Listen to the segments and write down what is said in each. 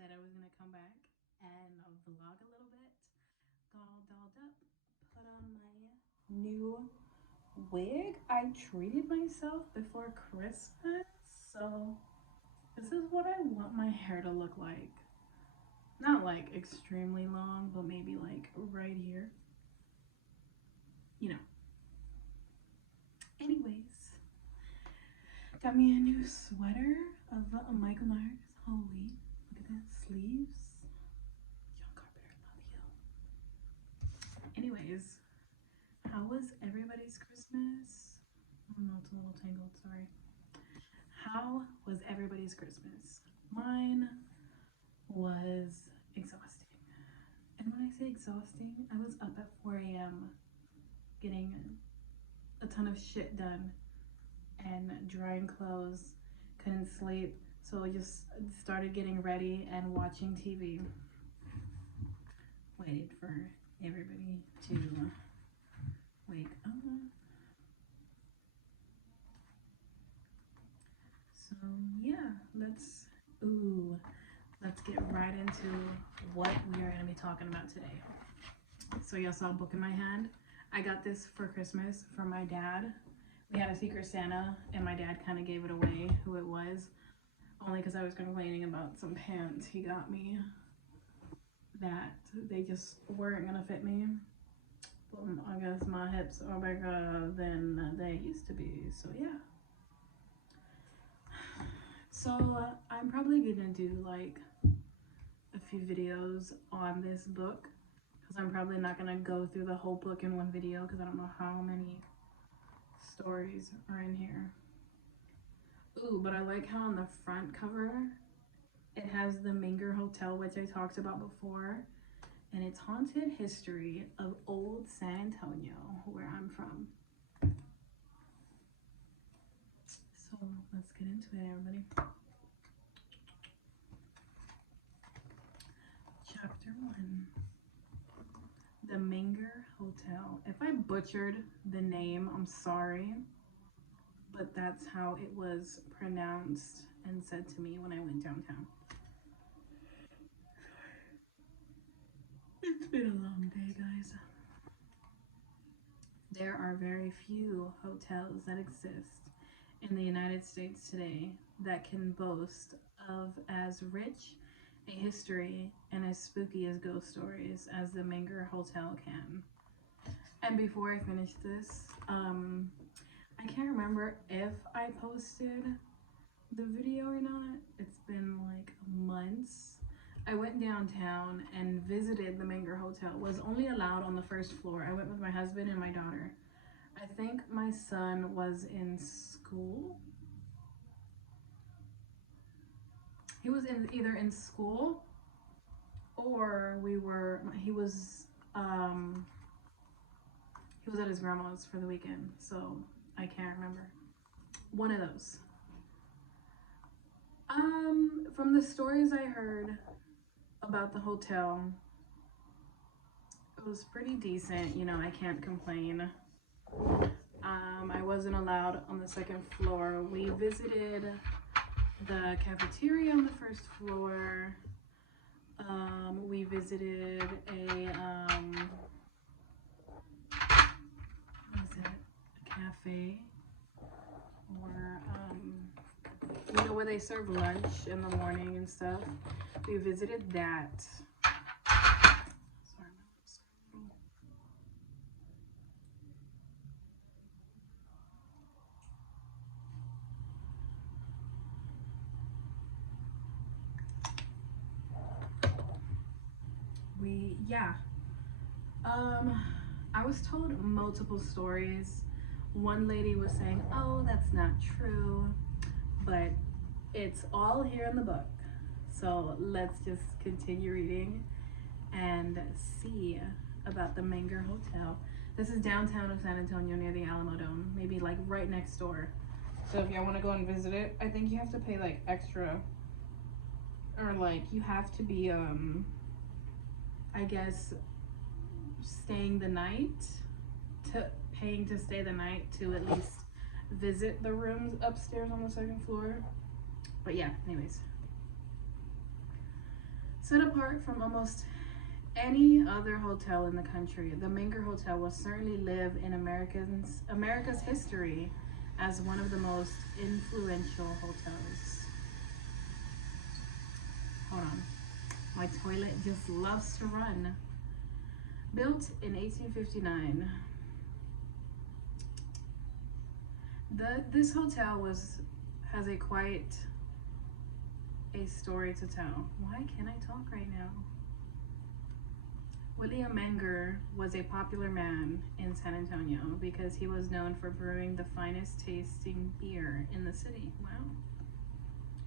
said I was gonna come back and vlog a little bit. Got all dolled up, put on my new wig. I treated myself before Christmas, so this is what I want my hair to look like. Not like extremely long, but maybe like right here. You know. Anyways, got me a new sweater of Michael Myers Halloween. Look at that, sleeves. John Carpenter, love you. Anyways, how was everybody's Christmas? Oh no, it's a little tangled, sorry. How was everybody's Christmas? Mine was exhausting. And when I say exhausting, I was up at 4 a.m. getting a ton of shit done and drying clothes, couldn't sleep, so I just started getting ready and watching TV. Waited for everybody to wake up. So yeah, let's get right into what we are gonna be talking about today. So y'all saw a book in my hand. I got this for Christmas from my dad. We had a Secret Santa and my dad kind of gave it away who it was, only because I was complaining about some pants he got me that they just weren't gonna fit me. Well, I guess my hips are bigger than they used to be, so yeah. So I'm probably gonna do like a few videos on this book, because I'm probably not gonna go through the whole book in one video because I don't know how many stories are in here. Ooh, but I like how on the front cover it has the Manger Hotel, which I talked about before, and it's haunted history of old San Antonio, where I'm from. So let's get into it, everybody. Chapter 1. The Manger Hotel. If I butchered the name, I'm sorry, but that's how it was pronounced and said to me when I went downtown. It's been a long day, guys. There are very few hotels that exist in the United States today that can boast of as rich a history and as spooky as ghost stories as the Manger Hotel can. And before I finish this, I can't remember if I posted the video or not. It's been like months. I went downtown and visited the Manger Hotel. Was only allowed on the first floor. I went with my husband and my daughter. I think my son was in school. He was either in school or he was at his grandma's for the weekend, so I can't remember. One of those. From the stories I heard about the hotel, it was pretty decent, you know, I can't complain. I wasn't allowed on the second floor. We visited the cafeteria on the first floor. We visited a cafe, or you know, where they serve lunch in the morning and stuff. We visited that. Sorry, my lips are a little... I was told multiple stories. One lady was saying, oh, that's not true, but it's all here in the book. So let's just continue reading and see about the Manger Hotel. This is downtown of San Antonio near the Alamo Dome, maybe like right next door. So if y'all want to go and visit it, I think you have to pay like extra, or like you have to be I guess staying the night, paying to stay the night to at least visit the rooms upstairs on the second floor. But yeah, anyways. Set apart from almost any other hotel in the country, the Manger Hotel will certainly live in America's history as one of the most influential hotels. Hold on. My toilet just loves to run. Built in 1859. This hotel has quite a story to tell. Why can't I talk right now? William Manger was a popular man in San Antonio because he was known for brewing the finest tasting beer in the city. Wow.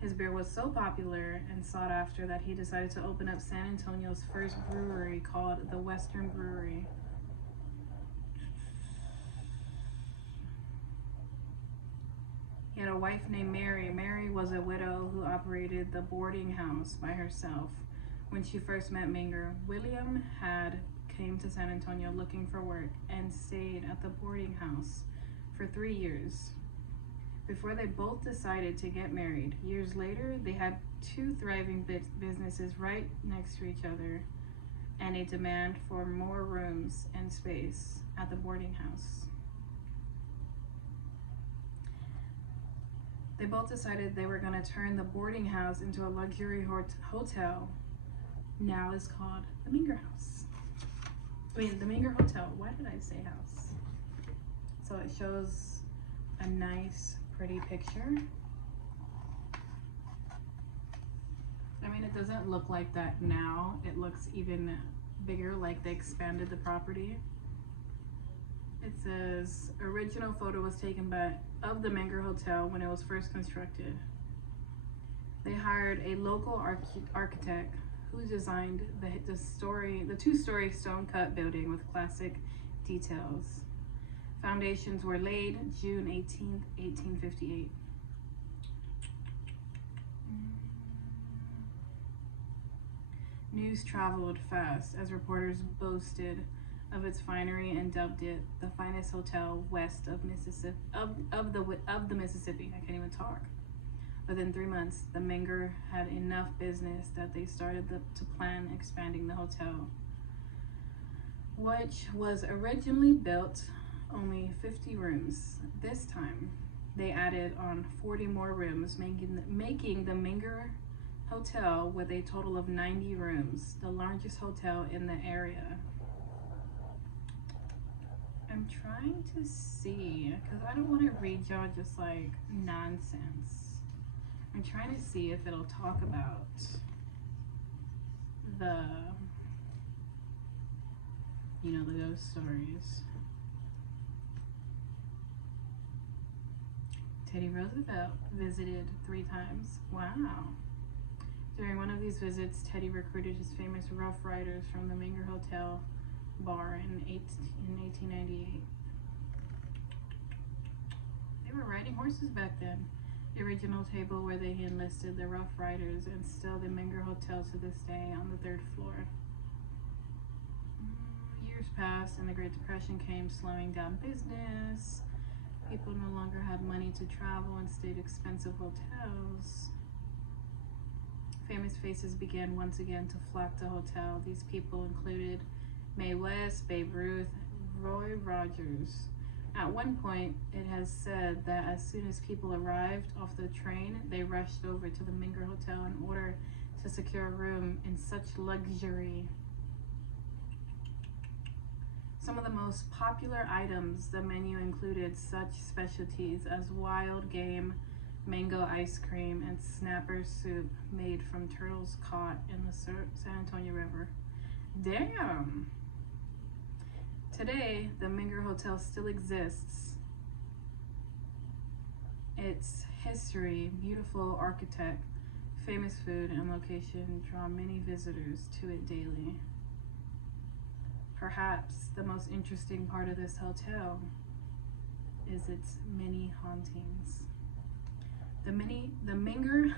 His beer was so popular and sought after that he decided to open up San Antonio's first brewery called the Western Brewery. He had a wife named Mary. Mary was a widow who operated the boarding house by herself. When she first met Manger, William came to San Antonio looking for work and stayed at the boarding house for 3 years before they both decided to get married. Years later, they had 2 thriving businesses right next to each other and a demand for more rooms and space at the boarding house. They both decided they were going to turn the boarding house into a luxury hotel. Now it's called the Manger House. The Manger Hotel. Why did I say house? So it shows a nice, pretty picture. I mean, it doesn't look like that now. It looks even bigger, like they expanded the property. It says, original photo was taken of the Manger Hotel when it was first constructed. They hired a local architect who designed the 2-story stone-cut building with classic details. Foundations were laid June 18th, 1858. News traveled fast as reporters boasted of its finery and dubbed it the finest hotel west of Mississippi. Of the Mississippi. I can't even talk. Within 3 months, the Manger had enough business that they started to plan expanding the hotel, which was originally built only 50 rooms. This time, they added on 40 more rooms, making the Manger Hotel with a total of 90 rooms, the largest hotel in the area. I'm trying to see, because I don't want to read y'all just like nonsense. I'm trying to see if it'll talk about the ghost stories. Teddy Roosevelt visited 3 times. Wow. During one of these visits, Teddy recruited his famous Rough Riders from the Manger Hotel bar in 1898. They were riding horses back then. The original table where they enlisted the Rough Riders and still the Manger Hotel to this day on the 3rd floor. Years passed and the Great Depression came, slowing down business. People no longer had money to travel and stayed at expensive hotels. Famous faces began once again to flock to hotel. These people included Mae West, Babe Ruth, Roy Rogers. At one point, it has said that as soon as people arrived off the train, they rushed over to the Manger Hotel in order to secure a room in such luxury. Some of the most popular items, the menu included such specialties as wild game, mango ice cream, and snapper soup made from turtles caught in the San Antonio River. Damn! Today, the Manger Hotel still exists. Its history, beautiful architect, famous food, and location draw many visitors to it daily. Perhaps the most interesting part of this hotel is its many hauntings. The Manger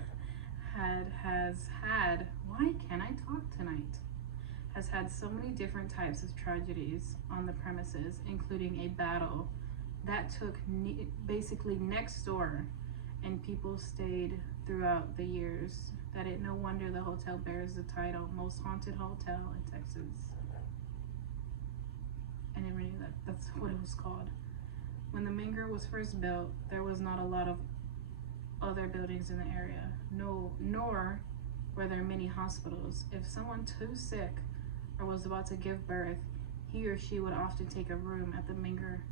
has had, why can't I talk tonight? Has had so many different types of tragedies on the premises, including a battle that took basically next door, and people stayed throughout the years that it no wonder the hotel bears the title Most Haunted Hotel in Texas. I never knew that's what it was called. When the Manger was first built, there was not a lot of other buildings in the area, nor were there many hospitals. If someone too sick or was about to give birth, he or she would often take a room at the Manger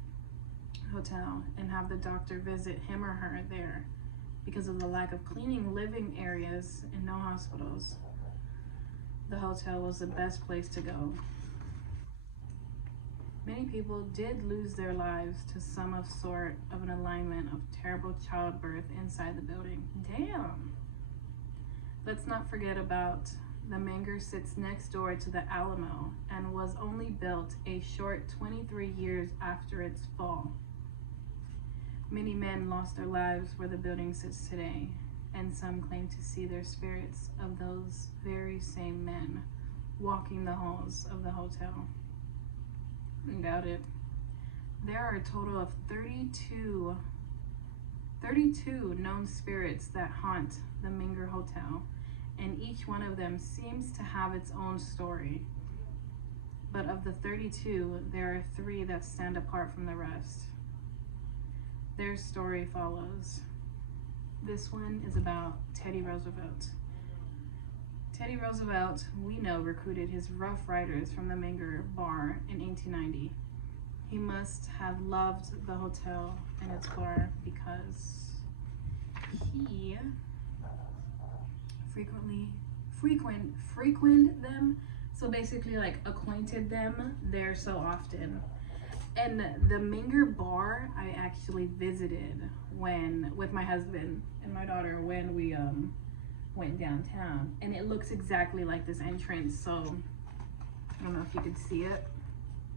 Hotel and have the doctor visit him or her there. Because of the lack of cleaning living areas and no hospitals, the hotel was the best place to go. Many people did lose their lives to some sort of an alignment of terrible childbirth inside the building. Damn. Let's not forget about the Manger sits next door to the Alamo and was only built a short 23 years after its fall. Many men lost their lives where the building sits today, and some claim to see their spirits of those very same men walking the halls of the hotel. I doubt it. There are a total of 32 known spirits that haunt the Manger Hotel, and each one of them seems to have its own story. But of the 32, there are 3 that stand apart from the rest. Their story follows. This one is about Teddy Roosevelt. Teddy Roosevelt, we know, recruited his Rough Riders from the Manger bar in 1890. He must have loved the hotel and its bar because he frequented them. So basically like acquainted them there so often. And the Manger bar I actually visited with my husband and my daughter when we went downtown, and it looks exactly like this entrance. So I don't know if you could see it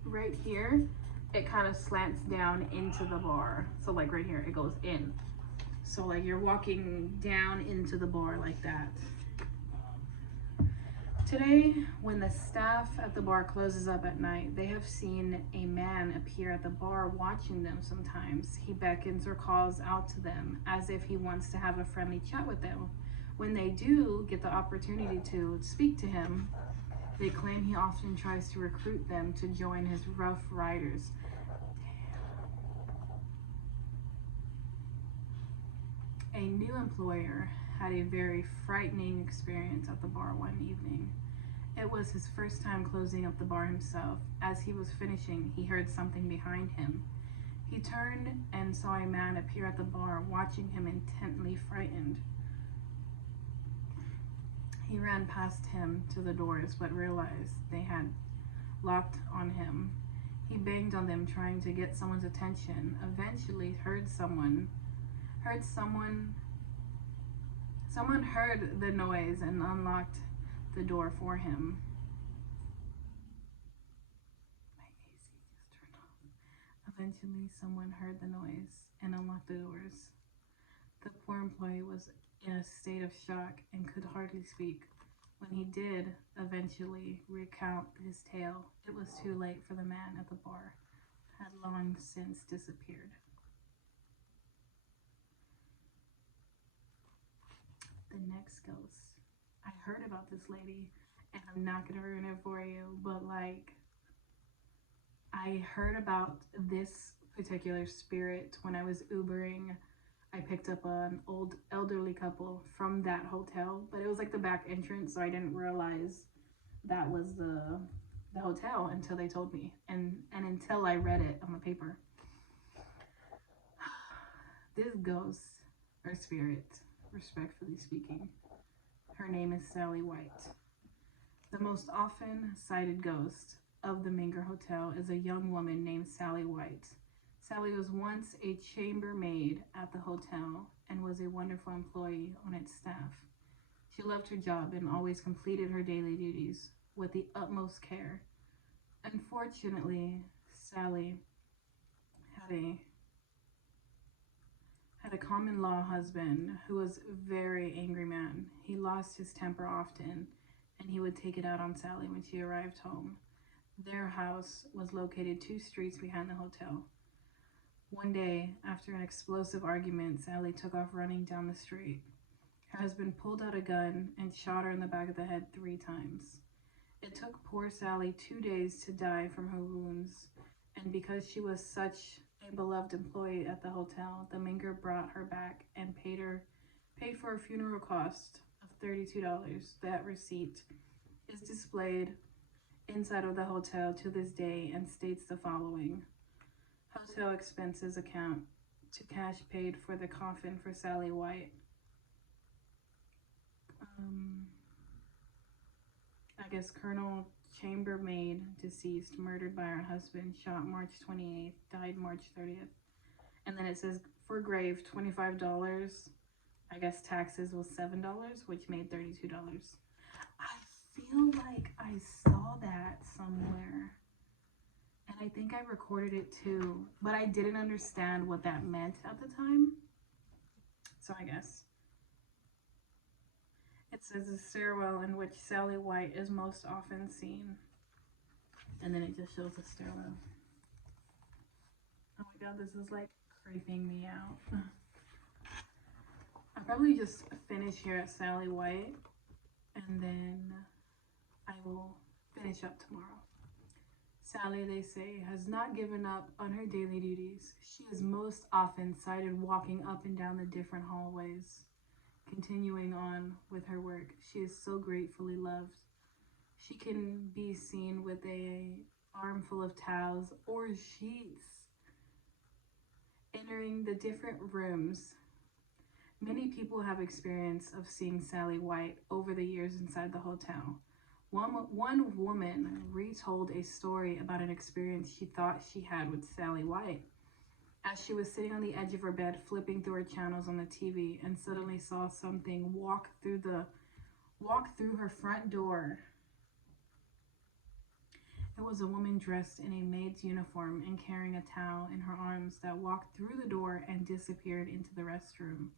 right here. It kind of slants down into the bar. So like right here, it goes in. So like you're walking down into the bar like that. Today, when the staff at the bar closes up at night, they have seen a man appear at the bar watching them sometimes. He beckons or calls out to them as if he wants to have a friendly chat with them. When they do get the opportunity to speak to him, they claim he often tries to recruit them to join his Rough Riders. A new employer had a very frightening experience at the bar one evening. It was his first time closing up the bar himself. As he was finishing, he heard something behind him. He turned and saw a man appear at the bar, watching him intently, frightened. He ran past him to the doors, but realized they had locked on him. He banged on them, trying to get someone's attention. Eventually someone heard the noise and unlocked the door for him. My AC just turned off. Eventually someone heard the noise and unlocked the doors. The poor employee was in a state of shock and could hardly speak. When he did eventually recount his tale, it was too late, for the man at the bar had long since disappeared. The next ghost. I heard about this lady, and I'm not gonna ruin it for you, but like, I heard about this particular spirit when I was Ubering. I picked up an old elderly couple from that hotel, but it was like the back entrance, so I didn't realize that was the hotel until they told me, and until I read it on the paper. This ghost, or spirit, respectfully speaking, her name is Sally White. The most often cited ghost of the Manger Hotel is a young woman named Sally White. Sally was once a chambermaid at the hotel and was a wonderful employee on its staff. She loved her job and always completed her daily duties with the utmost care. Unfortunately, Sally had a common law husband who was a very angry man. He lost his temper often, and he would take it out on Sally when she arrived home. Their house was located 2 streets behind the hotel. One day, after an explosive argument, Sally took off running down the street. Her husband pulled out a gun and shot her in the back of the head 3 times. It took poor Sally 2 days to die from her wounds, and because she was such a beloved employee at the hotel, the Manger brought her back and paid for a funeral cost of $32. That receipt is displayed inside of the hotel to this day and states the following: hotel expenses account to cash paid for the coffin for Sally White. I guess Colonel chambermaid, deceased, murdered by her husband, shot March 28th, died March 30th. And then it says for grave, $25. I guess taxes was $7, which made $32. I feel like I saw that somewhere. And I think I recorded it too, but I didn't understand what that meant at the time. So I guess. It says the stairwell in which Sally White is most often seen. And then it just shows the stairwell. Oh my god, this is like creeping me out. I'll probably just finish here at Sally White, and then I will finish up tomorrow. Sally, they say, has not given up on her daily duties. She is most often sighted walking up and down the different hallways. Continuing on with her work, she is so gratefully loved. She can be seen with a armful of towels or sheets entering the different rooms. Many people have experience of seeing Sally White over the years inside the hotel. One woman retold a story about an experience she thought she had with Sally White, as she was sitting on the edge of her bed flipping through her channels on the TV and suddenly saw something walk through her front door. It was a woman dressed in a maid's uniform and carrying a towel in her arms that walked through the door and disappeared into the restroom.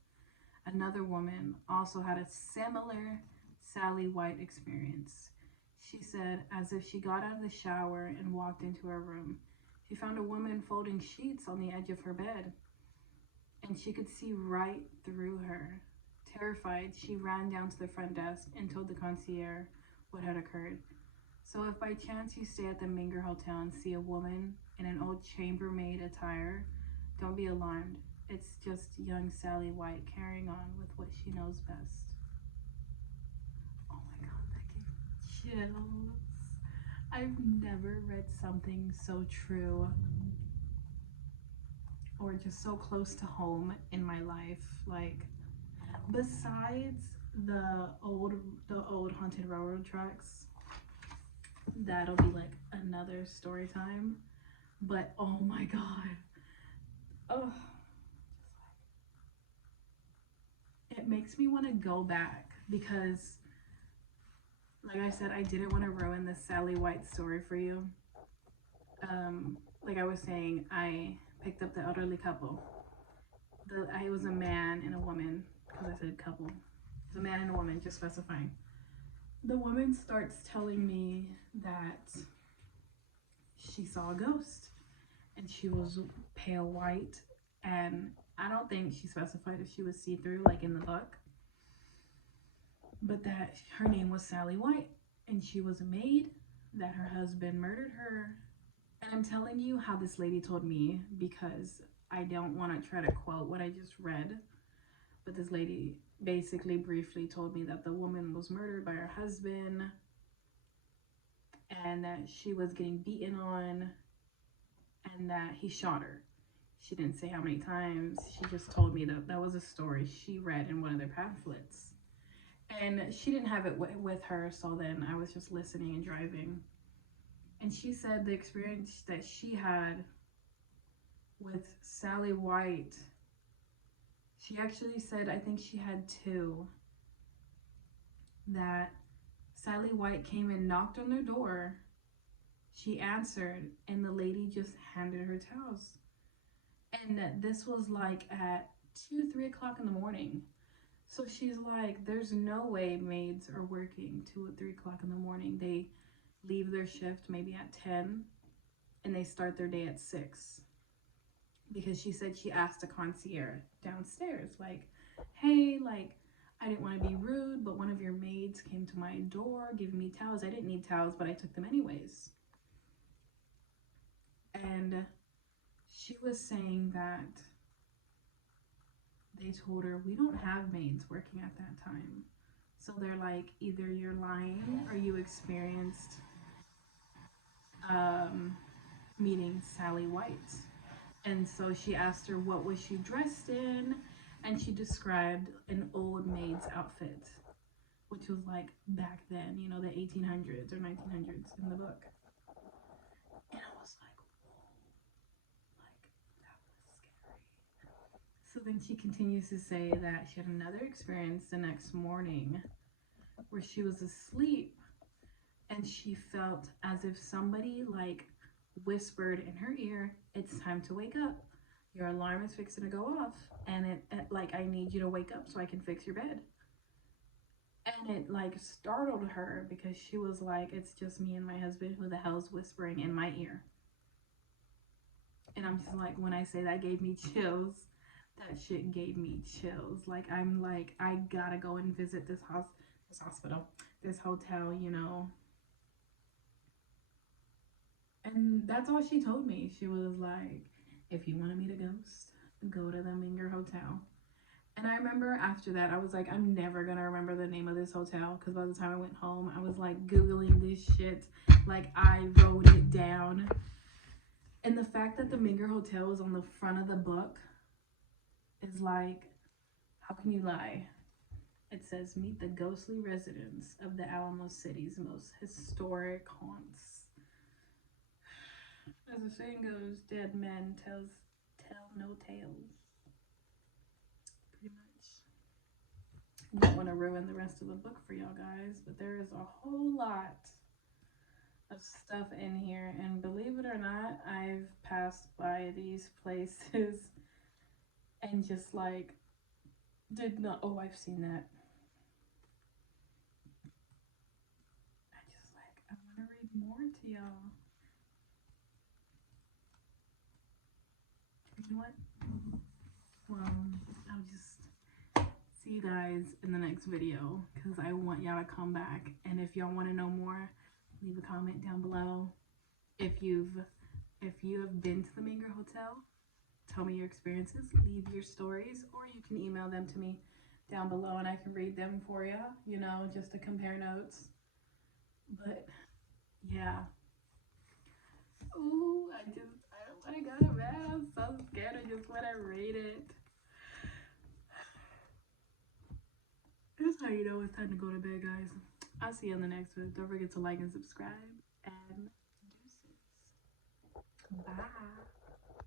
Another woman also had a similar Sally White experience. She said, as if she got out of the shower and walked into her room, she found a woman folding sheets on the edge of her bed, and she could see right through her. Terrified, she ran down to the front desk and told the concierge what had occurred. So if by chance you stay at the Manger Hotel and see a woman in an old chambermaid attire, don't be alarmed. It's just young Sally White carrying on with what she knows best. Oh my god, that gave chills. I've never read something so true or just so close to home in my life. Like, besides the old haunted railroad tracks, that'll be like another story time. But oh my god, oh, it makes me want to go back because, like I said, I didn't want to ruin the Sally White story for you. Like I was saying, I picked up the elderly couple. It was a man and a woman, because I said couple. It was a man and a woman, just specifying. The woman starts telling me that she saw a ghost, and she was pale white, and I don't think she specified if she was see-through like in the book, but that her name was Sally White, and she was a maid, that her husband murdered her. And I'm telling you how this lady told me because I don't want to try to quote what I just read, but this lady basically briefly told me that the woman was murdered by her husband and that she was getting beaten on and that he shot her. She didn't say how many times. She just told me that that was a story she read in one of their pamphlets. And she didn't have it with her, so then I was just listening and driving. And she said the experience that she had with Sally White, she actually said, I think she had 2, that Sally White came and knocked on their door. She answered, and the lady just handed her towels. And this was like at 2-3 o'clock in the morning. So she's like, there's no way maids are working 2 or 3 o'clock in the morning. They leave their shift maybe at 10 and they start their day at 6. Because she said she asked a concierge downstairs, like, hey, like, I didn't want to be rude, but one of your maids came to my door giving me towels. I didn't need towels, but I took them anyways. And she was saying that they told her, we don't have maids working at that time. So they're like, either you're lying or you experienced meeting Sally White. And so she asked her what was she dressed in, and she described an old maid's outfit, which was like back then, you know, the 1800s or 1900s in the book. And I was like, whoa, like that was scary. So then she continues to say that she had another experience the next morning where she was asleep and she felt as if somebody like whispered in her ear, it's time to wake up. Your alarm is fixing to go off, and it like, I need you to wake up so I can fix your bed. And it like startled her because she was like, it's just me and my husband. Who the hell's whispering in my ear? And I'm just like, when I say that gave me chills, that shit gave me chills. Like, I'm like, I gotta go and visit this hospital, this hotel, you know. And that's all she told me. She was like, if you want to meet a ghost, go to the Manger Hotel. And I remember after that, I was like, I'm never going to remember the name of this hotel. Because by the time I went home, I was like Googling this shit. Like, I wrote it down. And the fact that the Manger Hotel was on the front of the book is like, how can you lie? It says, meet the ghostly residents of the Alamo City's most historic haunts. As the saying goes, dead men tell no tales. Pretty much. Don't want to ruin the rest of the book for y'all guys, but there is a whole lot of stuff in here, and believe it or not, I've passed by these places and just like did not. Oh, I've seen that. I just like, I want to read more to y'all. You know what? Well, I'll just see you guys in the next video because I want y'all to come back. And if y'all want to know more, leave a comment down below. If you have been to the Manger Hotel, tell me your experiences, leave your stories, or you can email them to me down below and I can read them for you, you know, just to compare notes. But yeah. Ooh, I don't want to go to bed. I'm so scared. I just want to read it. That's how you know it's time to go to bed, guys. I'll see you on the next one. Don't forget to like and subscribe.